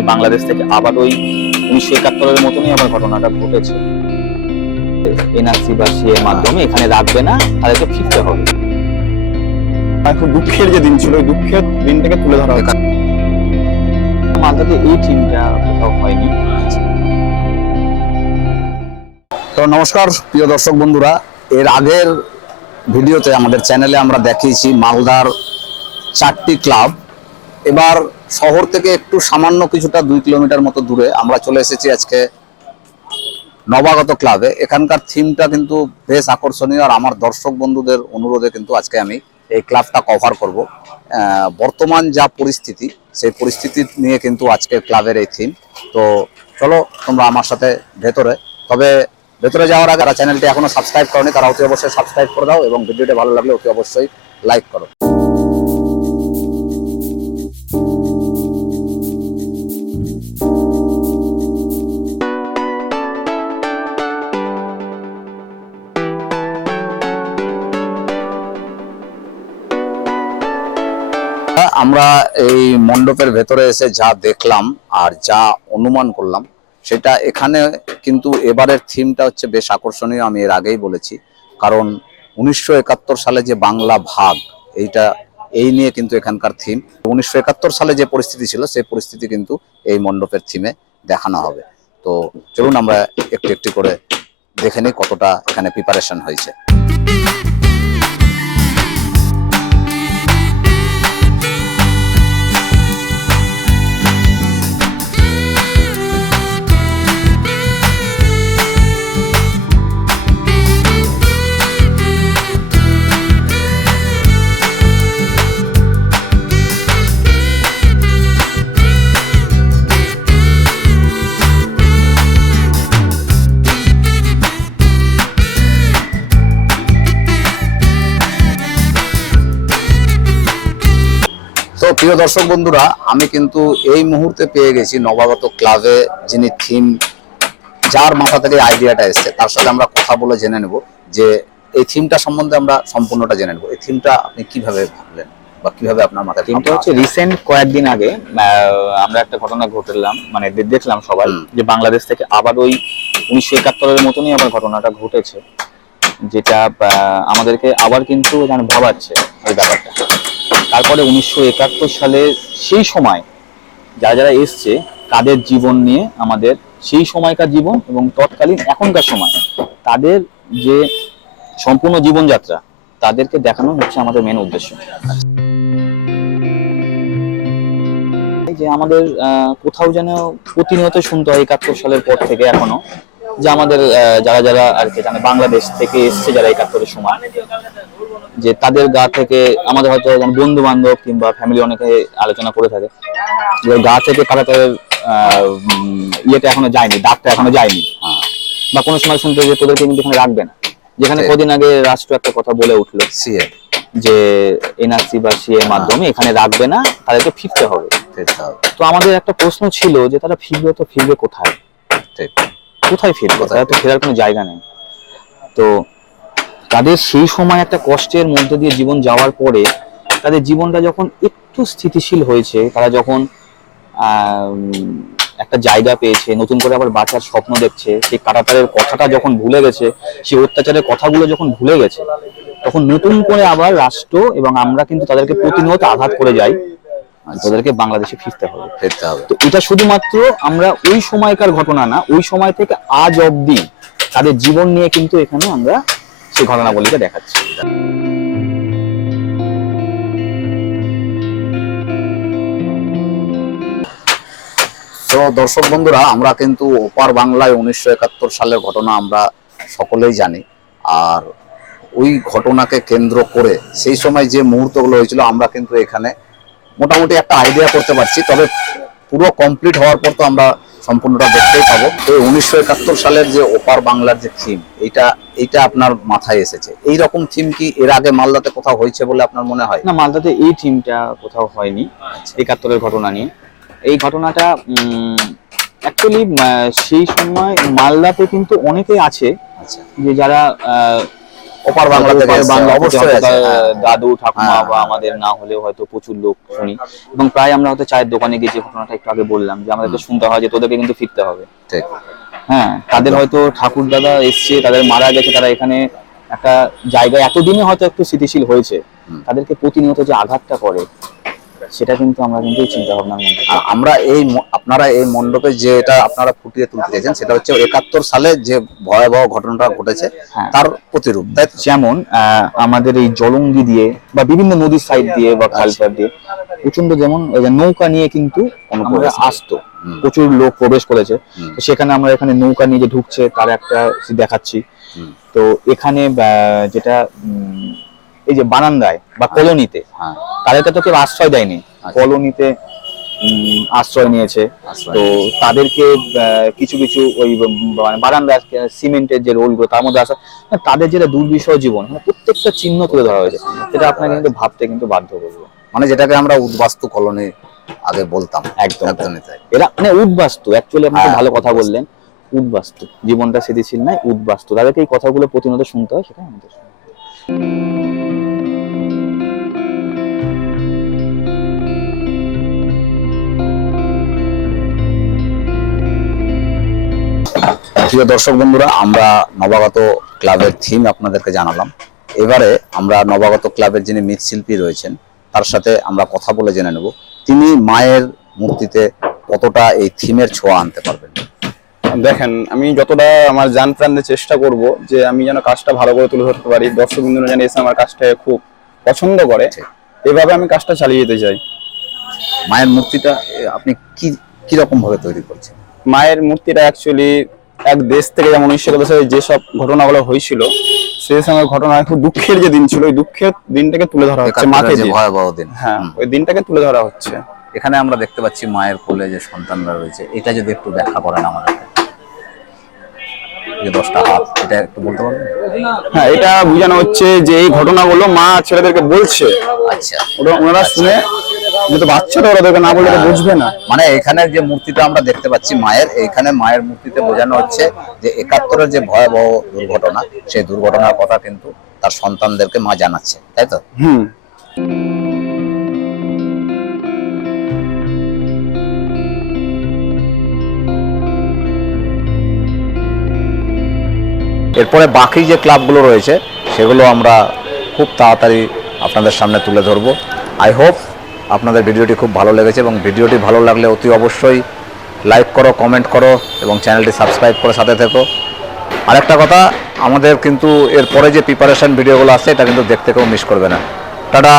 যে বাংলাদেশ থেকে আবার ওই উনিশশো একাত্তরের মতনই আবার ঘটনাটা ঘটেছে। এনআরসি বা সি মাধ্যমে এখানে রাখবে না তাদেরকে ফিরতে হবে। খুব দুঃখের যে দিন ছিল ওই দুঃখের দিনটাকে তুলে ধরা হয় মালদাতে এই টিমটা কোথাও হয়নি। তো নমস্কার প্রিয় দর্শক বন্ধুরা। এর আগের ভিডিওতে আমাদের চ্যানেলে আমরা দেখিয়েছি মালদার চারটি ক্লাব এবার শহর থেকে একটু সামান্য কিছুটা দুই কিলোমিটার মতো দূরে আমরা চলে এসেছি আজকে নবাগত ক্লাবে। এখানকার থিমটা কিন্তু বেশ আকর্ষণীয় আর আমার দর্শক বন্ধুদের অনুরোধে কিন্তু আজকে আমি এই ক্লাবটা কভার করব। বর্তমান যা পরিস্থিতি, সেই পরিস্থিতি নিয়ে কিন্তু আজকে ক্লাবের এই থিম তো চলো, তোমরা আমার সাথে ভেতরে। তবে ভেতরে যাওয়ার আগে যারা চ্যানেলটি এখনও সাবস্ক্রাইব করনি, তারা অতি অবশ্যই সাবস্ক্রাইব করে দাও এবং ভিডিওটি ভালো লাগলে অতি অবশ্যই লাইক করো। আমরা এই মণ্ডপের ভেতরে এসে যা দেখলাম আর যা অনুমান করলাম, সেটা এখানে কিন্তু এবারের থিমটা হচ্ছে বেশ আকর্ষণীয়, আমি এর আগেই বলেছি। কারণ উনিশশো একাত্তর সালে যে বাংলা ভাগ, এইটা, এই নিয়ে কিন্তু এখানকার থিম। উনিশশো একাত্তর সালে যে পরিস্থিতি ছিল, সেই পরিস্থিতি কিন্তু এই মণ্ডপের থিমে দেখানো হবে। তো চলুন আমরা একটু একটু করে দেখে নিই কতটা এখানে প্রিপারেশন হয়েছে। প্রিয় দর্শক বন্ধুরা আমি কিন্তু এই মুহূর্তে পেয়ে গেছি নবাগত ক্লাবে যিনি থিম যার মাথা থেকে আইডিয়াটা এসছে তার সাথে আমরা কথা বলে জেনে নেব যে এই থিমটা সম্বন্ধে আমরা সম্পূর্ণটা জেনে নেব। এই থিমটা আপনি কীভাবে ভাবলেন বা কীভাবে আপনার মাথায় ভাবনা হচ্ছে রিসেন্ট কয়েকদিন আগে আমরা একটা ঘটনা ঘটলাম মানে দেখলাম সবাই যে বাংলাদেশ থেকে আবার ওই উনিশশো একাত্তরের মতনই আবার ঘটনাটা ঘটেছে যেটা আমাদেরকে আবার কিন্তু ভাবাচ্ছে ওই ব্যাপারটা। তারপরে উনিশশো একাত্তর সালে সেই সময় যারা যারা এসছে, তাদের জীবন নিয়ে আমাদের সেই সময়কার জীবন এবং তৎকালীন এখনকার সময়, তাদের যে সম্পূর্ণ জীবনযাত্রা, তাদেরকে দেখানো হচ্ছে আমাদের মেন উদ্দেশ্য। যে আমাদের কোথাও যেন প্রতিনিয়ত শুনতে হয় একাত্তর সালের পর থেকে এখনও, যে আমাদের যারা যারা আর কি জানে, বাংলাদেশ থেকে এসছে যারা একাত্তরের সময়। যে তাদের গা থেকে আমাদের হয়তো বন্ধু বান্ধব কিংবা ফ্যামিলি অনেকে আলোচনা করে থাকে। যে গা থেকে তারা তাদের আহ, ইয়েটা এখনও যায়নি দাগটা এখনও যায়নি। হ্যাঁ, বা কোনো সময় শুনতে যে তোদেরকে কিন্তু এখানে রাখবে না। যেখানে। কদিন আগে রাষ্ট্র একটা কথা বলে উঠল। সিএ যে এনআরসি বা সি এর মাধ্যমে এখানে রাখবে না তাদেরকে ফিরতে হবে। তো আমাদের একটা প্রশ্ন ছিল যে তারা ফিরবে তো ফিরবে কোথায়? কোথায় ফিরবে? কোথায় তারা তো ফেরার কোনো জায়গা নেই। তো তাদের সেই সময় একটা কষ্টের মধ্যে দিয়ে জীবন যাওয়ার পরে তাদের জীবনটা যখন একটু স্থিতিশীল হয়েছে তারা যখন একটা জায়গা পেয়েছে নতুন করে আবার বাঁচার স্বপ্ন দেখছে সেই কাটাতারের কথাটা যখন ভুলে গেছে সেই অত্যাচারের কথাগুলো যখন ভুলে গেছে তখন নতুন করে আবার রাষ্ট্র এবং আমরা কিন্তু তাদেরকে প্রতিনিয়ত আঘাত করে যাই আচ্ছা, তাদেরকে বাংলাদেশে ফিরতে হবে। ফিরতে হবে। তো এটা শুধুমাত্র আমরা ওই সময়কার ঘটনা না ওই সময় থেকে আজ অবধি তাদের জীবন নিয়ে কিন্তু এখানে আমরা সেই ঘটনাবলীকে দেখাচ্ছি। তো দর্শক বন্ধুরা, আমরা কিন্তু ওপার বাংলায় উনিশশো একাত্তর সালের ঘটনা আমরা সকলেই জানি। আর ওই ঘটনাকে কেন্দ্র করে সেই সময় যে মুহূর্তগুলো হয়েছিল, আমরা কিন্তু এখানে মোটামুটি একটা আইডিয়া করতে পারছি। তবে পুরো কমপ্লিট হওয়ার পর তো আমরা সম্পূর্ণটা দেখতেই পাবো। তো উনিশশো একাত্তর সালের যে ওপার বাংলার যে থিম এইটা এইটা আপনার মাথায় এসেছে। এই রকম থিম কি এর আগে মালদাতে কোথাও হয়েছে বলে আপনার মনে হয়? না মালদাতে এই থিমটা কোথাও হয়নি একাত্তরের ঘটনা নিয়ে। এই ঘটনাটা অ্যাকচুয়ালি সেই সময় মালদাতে কিন্তু অনেকে আছে আচ্ছা। যে যারা ওপার বাংলা থেকে বাংলা অবশ্যই। দাদু ঠাকুমা হ্যাঁ, বা। আমাদের না হলেও হয়তো প্রচুর লোক শুনি। এবং প্রায় আমরা হয়তো চায়ের দোকানে গিয়ে যে ঘটনাটা একটু আগে বললাম যে আমাদেরকে শুনতে হয় যে তোদেরকে কিন্তু ফিরতে হবে। ঠিক। হ্যাঁ তাদের হয়তো ঠাকুর দাদা এসছে তাদের মারা গেছে তারা এখানে একটা জায়গায় এতদিনে হয়তো একটু স্থিতিশীল হয়েছে। তাদেরকে প্রতিনিয়ত যে আঘাতটা করে সেটা কিন্তু আমরা কিন্তু চিন্তা ভাবনার মধ্যে আমরা এই আপনারা এই মণ্ডপে যেটা আপনারা ফুটিয়ে তুলতে চাইছেন সেটা হচ্ছে একাত্তর সালে যে ভয়াবহ ঘটনাটা ঘটেছে হ্যাঁ। তার প্রতিরূপ তাই যেমন আমাদের এই জলঙ্গি দিয়ে বা বিভিন্ন নদীর সাইড দিয়ে বা খালপার দিয়ে প্রচণ্ড যেমন যে নৌকা নিয়ে কিন্তু আসতো। প্রচুর লোক প্রবেশ করেছে। তো সেখানে আমরা এখানে নৌকা নিয়ে যে ঢুকছে তার একটা দেখাচ্ছি। তো এখানে যেটা এই যে বারান্দায় বা কলোনিতে হ্যাঁ। তাদেরকে তো কেউ আশ্রয় দেয়নি। আচ্ছা। কলোনিতে আশ্রয় নিয়েছে। তো তাদেরকে কিছু কিছু ওই মানে বারান্দা সিমেন্টের যে রোলগুলো তার মধ্যে আসা তাদের যেটা দুর্বিষহ জীবন মানে প্রত্যেকটা চিহ্ন তুলে ধরা হয়েছে সেটা আপনাকে কিন্তু ভাবতে কিন্তু বাধ্য করবে। মানে যেটাকে আমরা উদ্বাস্তু কলোনি আগে বলতাম একদম। একদমই তাই। এরা মানে উদ্বাস্তু অ্যাকচুয়ালি আপনি হ্যাঁ, ভালো কথা বললেন। উদ্বাস্তু জীবনটা স্থিতিশীল নয় উদ্বাস্তু। তাদেরকে এই কথাগুলো প্রতিনিয়ত শুনতে হয় সেটা আমাদের। প্রিয় দর্শক বন্ধুরা আমরা নবাগত ক্লাবের থিম আপনাদেরকে জানালাম। এবারে আমরা নবাগত ক্লাবের যিনি মৃৎশিল্পী রয়েছেন তার সাথে আমরা কথা বলে জেনে নেব তিনি মায়ের মূর্তিতে কতটা এই থিমের ছোঁয়া আনতে পারবেন? দেখেন আমি যতটা আমার জান প্রাণ চেষ্টা করব যে আমি যেন কাজটা ভালো করে তুলে ধরতে পারি দর্শক বিন্দু যেন এসে আমার কাজটাকে খুব পছন্দ করে এভাবে আমি কাজটা চালিয়ে যেতে চাই। মায়ের মূর্তিটা আপনি কি কি রকম ভাবে তৈরি করছেন? মায়ের মূর্তিটা অ্যাকচুয়ালি এক দেশ থেকে যেমন উনিশশো একাত্তর সালে যেসব ঘটনাগুলো হয়েছিল সেই সময় ঘটনা খুব দুঃখের যে দিন ছিল ওই দুঃখের দিনটাকে তুলে ধরা হচ্ছে মাকে যে ভয়াবহ দিন। হ্যাঁ ওই দিনটাকে তুলে ধরা হচ্ছে। এখানে আমরা দেখতে পাচ্ছি মায়ের কোলে যে সন্তানরা রয়েছে এটা যদি একটু ব্যাখ্যা করেন আমাদেরকে এই যে দশটা হাত এটা একটু বলতে পারবেন? হ্যাঁ এটা বোঝানো হচ্ছে যে এই ঘটনাগুলো মা ছেলেদেরকে বলছে। আচ্ছা। ওরা ওনারা শুনে যেহেতু বাচ্চারা ওদেরকে না বললে বুঝবে না। মানে এখানে যে মূর্তিটা আমরা দেখতে পাচ্ছি মায়ের এখানে মায়ের মূর্তিতে বোঝানো হচ্ছে যে একাত্তরের যে ভয়াবহ দুর্ঘটনা সেই দুর্ঘটনার কথা কিন্তু তার সন্তানদেরকে মা জানাচ্ছে তাই তো? হুম। এরপরে বাকি যে ক্লাবগুলো রয়েছে সেগুলো আমরা খুব তাড়াতাড়ি আপনাদের সামনে তুলে ধরব। আই হোপ আপনাদের ভিডিওটি খুব ভালো লেগেছে এবং ভিডিওটি ভালো লাগলে অতি অবশ্যই লাইক করো, কমেন্ট করো এবং চ্যানেলটি সাবস্ক্রাইব করে সাথে থেকো। আরেকটা কথা, আমাদের কিন্তু এরপরে যে প্রিপারেশান ভিডিওগুলো আছে, এটা কিন্তু দেখতে কেউ মিস করবে না। টাটা!